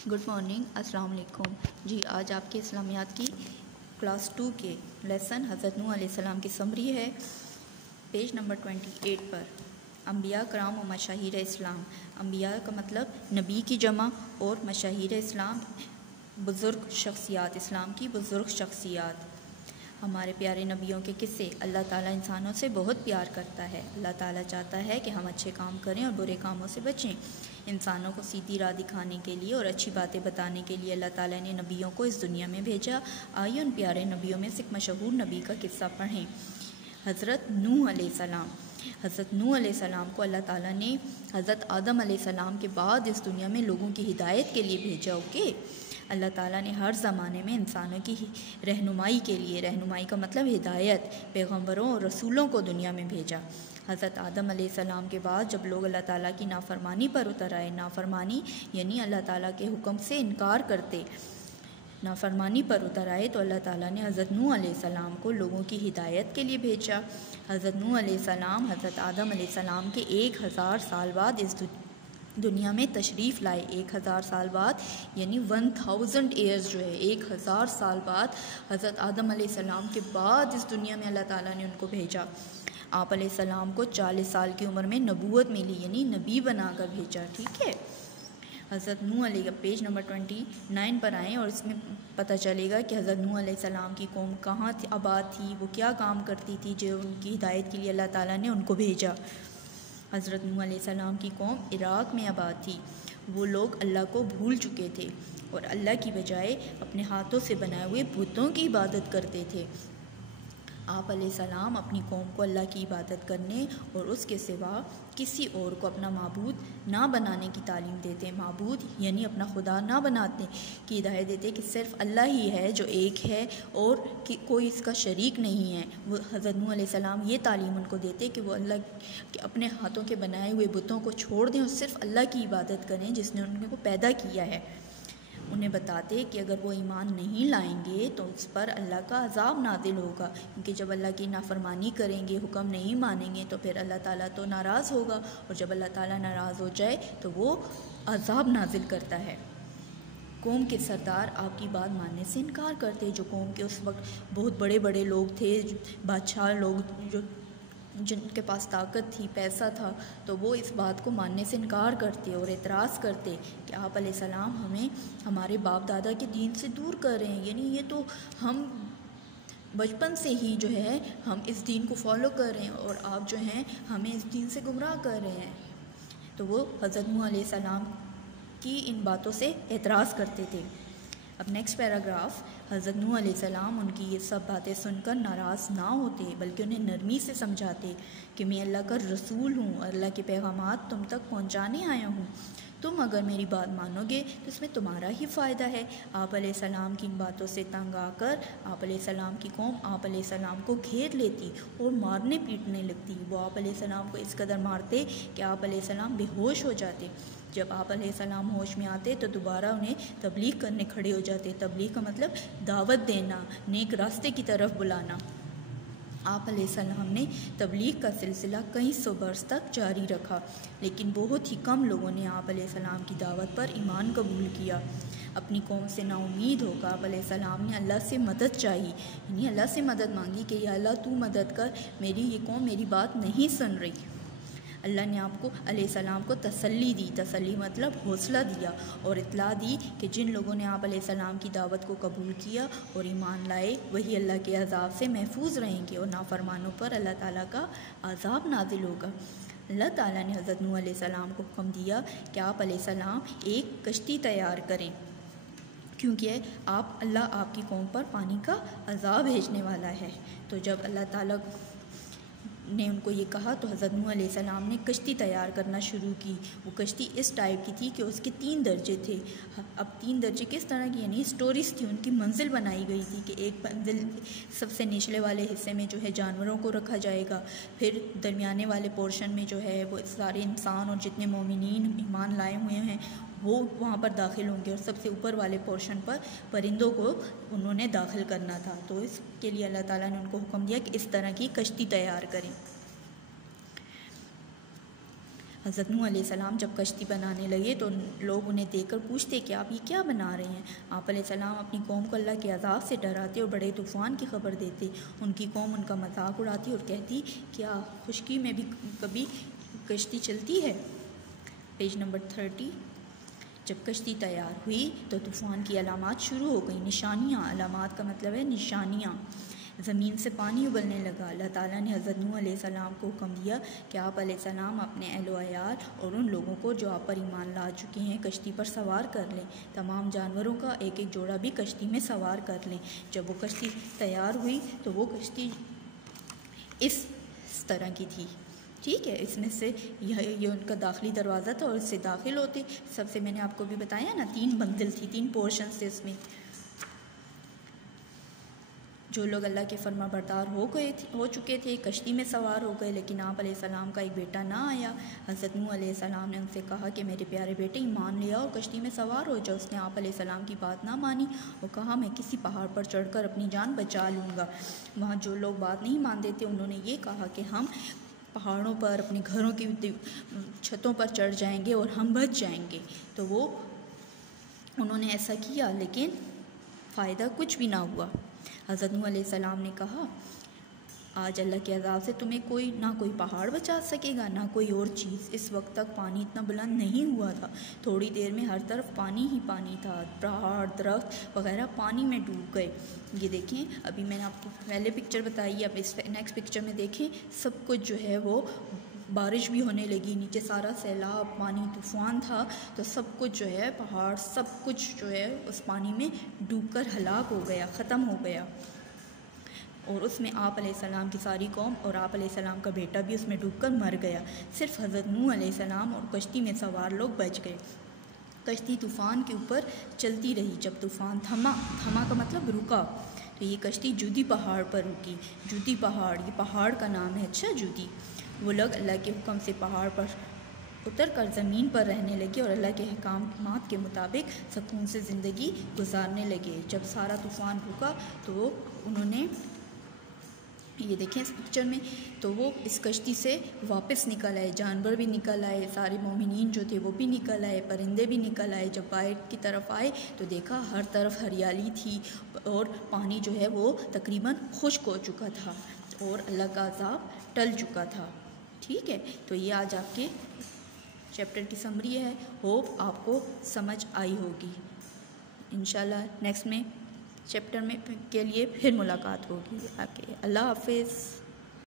Good morning, अस्सलाम वालेकुम जी। आज आपके इस्लामियात की क्लास 2 के लेसन हज़रत नूह अलैहिस्सलाम की समरी है। पेज नंबर 28 पर अम्बिया कराम और मशाहिर इस्लाम। अम्बिया का मतलब नबी की जमा और मशाहिर इस्लाम बुज़ुर्ग शख्सियात, इस्लाम की बुज़ुर्ग शख्सियात। हमारे प्यारे नबियों के किस्से। अल्लाह ताला इंसानों से बहुत प्यार करता है। अल्लाह ताला चाहता है कि हम अच्छे काम करें और बुरे कामों से बचें। इंसानों को सीधी राह दिखाने के लिए और अच्छी बातें बताने के लिए अल्लाह ताला ने नबियों को इस दुनिया में भेजा। आइए उन प्यारे नबियों में से एक मशहूर नबी का किस्सा पढ़ें। हज़रत नूह अलैहिस्सलाम। हज़रत नूह अलैहिस्सलाम को अल्लाह ताला ने हज़रत आदम अलैहिस्सलाम के बाद इस दुनिया में लोगों की हिदायत के लिए भेजा। ओके, अल्लाह ताला ने हर ज़माने में इंसानों की रहनुमाई के लिए, रहनुमाई का मतलब हिदायत, पैगम्बरों और रसूलों को दुनिया में भेजा। हज़रत आदम अलैहिस्सलाम के बाद जब लोग अल्लाह ताला की नाफरमानी पर उतर आए, नाफरमानी यानी अल्लाह ताला के हुक्म से इनकार करते, नाफरमानी पर उतर आए, तो अल्लाह ताला ने हज़रत नूह अलैहिस्सलाम को लोगों की हिदायत के लिए भेजा। हज़रत नूह अलैहिस्सलाम हज़रत आदम अलैहिस्सलाम के 1000 साल बाद इस दुनिया में तशरीफ़ लाए। 1000 साल बाद यानी 1000 ईयर्स जो है, 1000 साल बाद हज़रत आदम अलैहिस्सलाम के बाद इस दुनिया में अल्लाह ताला ने उनको भेजा। आप अलैहिस्सलाम को 40 साल की उम्र में नबूवत मिली, यानी नबी बनाकर भेजा। ठीक है, हज़रत नूह अलैहि, पेज नंबर 29 पर आएँ और इसमें पता चलेगा कि हज़रत नूह अलैहिस्सलाम की कौम कहाँ आबाद थी, वो क्या काम करती थी, जो उनकी हिदायत के लिए अल्लाह ताला ने उनको भेजा। हज़रत नूह अलैहिस्सलाम की कौम इराक़ में आबाद थी। वो लोग अल्लाह को भूल चुके थे और अल्लाह की बजाय अपने हाथों से बनाए हुए बुतों की इबादत करते थे। आप अलैहिस्सलाम अपनी कौम को अल्लाह की इबादत करने और उसके सिवा किसी और को अपना माबूद ना बनाने की तालीम देते। माबूद यानी अपना खुदा ना बनाते की हिदायत देते कि सिर्फ़ अल्लाह ही है जो एक है और कि कोई इसका शरीक नहीं है। वो हज़रत नूह अलैहिस्सलाम ये तालीम उनको देते कि वो अल्लाह के अपने हाथों के बनाए हुए बुतों को छोड़ दें और सिर्फ़ अल्लाह की इबादत करें जिसने उनको पैदा किया है। उन्हें बताते कि अगर वो ईमान नहीं लाएंगे तो उस पर अल्लाह का अज़ाब नाज़िल होगा, क्योंकि जब अल्लाह की नाफरमानी करेंगे, हुक्म नहीं मानेंगे, तो फिर अल्लाह ताला तो नाराज़ होगा और जब अल्लाह ताला नाराज़ हो जाए तो वो अज़ाब नाज़िल करता है। कौम के सरदार आपकी बात मानने से इनकार करते। जो कौम के उस वक्त बहुत बड़े बड़े लोग थे, बादशाह लोग, जो जिनके पास ताकत थी, पैसा था, तो वो इस बात को मानने से इनकार करते और एतराज़ करते कि आप अलैहिस्सलाम हमें हमारे बाप दादा के दीन से दूर कर रहे हैं, यानी ये तो हम बचपन से ही जो है हम इस दीन को फॉलो कर रहे हैं और आप जो हैं हमें इस दीन से गुमराह कर रहे हैं। तो वो हज़रत नूह अलैहिस्सलाम की इन बातों से एतराज़ करते थे। अब नेक्स्ट पैराग्राफ, हज़रत नूह अलैहिस्सलाम उनकी ये सब बातें सुनकर नाराज़ ना होते, बल्कि उन्हें नरमी से समझाते कि मैं अल्लाह का रसूल हूँ, अल्लाह के पैगामात तुम तक पहुँचाने आया हूँ। तुम अगर मेरी बात मानोगे तो इसमें तुम्हारा ही फ़ायदा है। आप अलैहिस्सलाम की इन बातों से तंग आकर आप अलैहिस्सलाम की कौम आप अलैहिस्सलाम को घेर लेती और मारने पीटने लगती। वो आप अलैहिस्सलाम को इस कदर मारते कि आप अलैहिस्सलाम बेहोश हो जाते। जब आप अलैहिस्सलाम होश में आते तो दोबारा उन्हें तबलीग करने खड़े हो जाते। तबलीग का मतलब दावत देना, नेक रास्ते की तरफ बुलाना। आप अलैहिस्सलाम ने तबलीग का सिलसिला कई 100 बरस तक जारी रखा, लेकिन बहुत ही कम लोगों ने आप अलैहिस्सलाम की दावत पर ईमान कबूल किया। अपनी कौम से नाउमीद होकर आप अलैहिस्सलाम ने अल्लाह से मदद चाही, यानी अल्लाह से मदद मांगी कि या अल्लाह तू मदद कर, मेरी ये कौम मेरी बात नहीं सुन रही। अल्लाह ने आपको अलैहिस्सलाम को तसल्ली दी, तसल्ली मतलब हौसला दिया और इत्तला दी कि जिन लोगों ने आप अलैहिस्सलाम की दावत को कबूल किया और ईमान लाए वही अल्लाह के अज़ाब से महफूज रहेंगे और नाफरमानों पर अल्लाह ताला का अज़ाब नाजिल होगा। अल्लाह ताला ने हज़रत नूह अलैहिस्सलाम को हुक्म दिया कि आप अलैहिस्सलाम एक कश्ती तैयार करें, क्योंकि अल्लाह आपकी कौम पर पानी का अज़ाब भेजने वाला है। तो जब अल्लाह ताला ने उनको ये कहा तो हज़रत नूह अलैहिस्सलाम ने कश्ती तैयार करना शुरू की। वो कश्ती इस टाइप की थी कि उसके 3 दर्जे थे। अब 3 दर्जे किस तरह की, यानी स्टोरीज थी, उनकी मंजिल बनाई गई थी कि एक मंजिल सबसे निचले वाले हिस्से में जो है जानवरों को रखा जाएगा, फिर दरमियाने वाले पोर्शन में जो है वो सारे इंसान और जितने मोमिनीन ईमान लाए हुए हैं वो वहाँ पर दाखिल होंगे और सबसे ऊपर वाले पोर्शन पर परिंदों को उन्होंने दाखिल करना था। तो इसके लिए अल्लाह ताला ने उनको हुक्म दिया कि इस तरह की कश्ती तैयार करें। हज़रत नूह अलैहिस्सलाम जब कश्ती बनाने लगे तो लोग उन्हें देखकर पूछते कि आप ये क्या बना रहे हैं। आप अलैहिस्सलाम अपनी कौम को अल्लाह के अज़ाब से डराते और बड़े तूफ़ान की खबर देते। उनकी कौम उनका मजाक उड़ाती और कहती क्या खुश्की में भी कभी कश्ती चलती है। Page number 30। जब कश्ती तैयार हुई तो तूफ़ान की अलामात शुरू हो गई। निशानियाँ, अलामात का मतलब है निशानियाँ। ज़मीन से पानी उबलने लगा। अल्लाह ताला ने हज़रत नूह अलैहिस्सलाम को हुक्म दिया कि आप अलैहिस्सलाम अपने अहलो अयाल और उन लोगों को जो आप पर ईमान ला चुके हैं कश्ती पर सवार कर लें। तमाम जानवरों का एक एक जोड़ा भी कश्ती में सवार कर लें। जब वो कश्ती तैयार हुई तो वो कश्ती इस तरह की थी, ठीक है। इसमें से ये उनका दाखिली दरवाज़ा था और इससे दाखिल होते सबसे मैंने आपको भी बताया ना 3 मंजिल थी, 3 पोर्शन थे उसमें। जो लोग अल्लाह के फरमाबरदार हो चुके थे कश्ती में सवार हो गए, लेकिन आप अलैहिस्सलाम का एक बेटा ना आया। हज़रत नूह अलैहिस्सलाम ने उनसे कहा कि मेरे प्यारे बेटे ईमान ले आओ और कश्ती में सवार हो जाओ। उसने आप अलैहिस्सलाम की बात ना मानी। वो कहा मैं किसी पहाड़ पर चढ़कर अपनी जान बचा लूँगा। वहाँ जो लोग बात नहीं मानते थे उन्होंने ये कहा कि हम पहाड़ों पर अपने घरों की छतों पर चढ़ जाएंगे और हम बच जाएंगे। तो उन्होंने ऐसा किया, लेकिन फ़ायदा कुछ भी ना हुआ। हज़रत नूह अलैहिस्सलाम ने कहा आज अल्लाह के अज़ाब से तुम्हें कोई पहाड़ बचा सकेगा ना कोई और चीज़। इस वक्त तक पानी इतना बुलंद नहीं हुआ था। थोड़ी देर में हर तरफ पानी ही पानी था। पहाड़, दरख्त वगैरह पानी में डूब गए। ये देखें, अभी मैंने आपको पहले पिक्चर बताई, अब इस नेक्स्ट पिक्चर में देखें सब कुछ जो है वो बारिश भी होने लगी। नीचे सारा सैलाब, पानी, तूफ़ान था, तो सब कुछ जो है पहाड़ सब कुछ जो है उस पानी में डूबकर हलाक हो गया, ख़त्म हो गया। और उसमें आप अलैहिस्सलाम की सारी कौम और आप अलैहिस्सलाम का बेटा भी उसमें डूबकर मर गया। सिर्फ हज़रत नूह अलैहिस्सलाम और कश्ती में सवार लोग बच गए। कश्ती तूफ़ान के ऊपर चलती रही। जब तूफ़ान थमा का मतलब रुका, तो ये कश्ती जूदी पहाड़ पर रुकी। जूदी पहाड़, ये पहाड़ का नाम है। अच्छा, जूदी। वो लोग अल्लाह के हुक्म से पहाड़ पर उतर कर ज़मीन पर रहने लगे और अल्लाह के अहकामात के मुताबिक सुकून से ज़िंदगी गुजारने लगे। जब सारा तूफ़ान रुका तो उन्होंने ये देखें इस पिक्चर में, तो वो इस कश्ती से वापस निकल आए। जानवर भी निकल आए, सारे मोमिनीन जो थे वो भी निकल आए, परिंदे भी निकल आए। जब बाहर की तरफ आए तो देखा हर तरफ हरियाली थी और पानी जो है वो तकरीबन खुश्क हो चुका था और अल्लाह का अज़ाब टल चुका था। ठीक है, तो ये आज आपके चैप्टर की समरी है। होप आपको समझ आई होगी। इंशाल्लाह नेक्स्ट में चैप्टर में के लिए फिर मुलाकात होगी आपके। अल्लाह हाफिज़।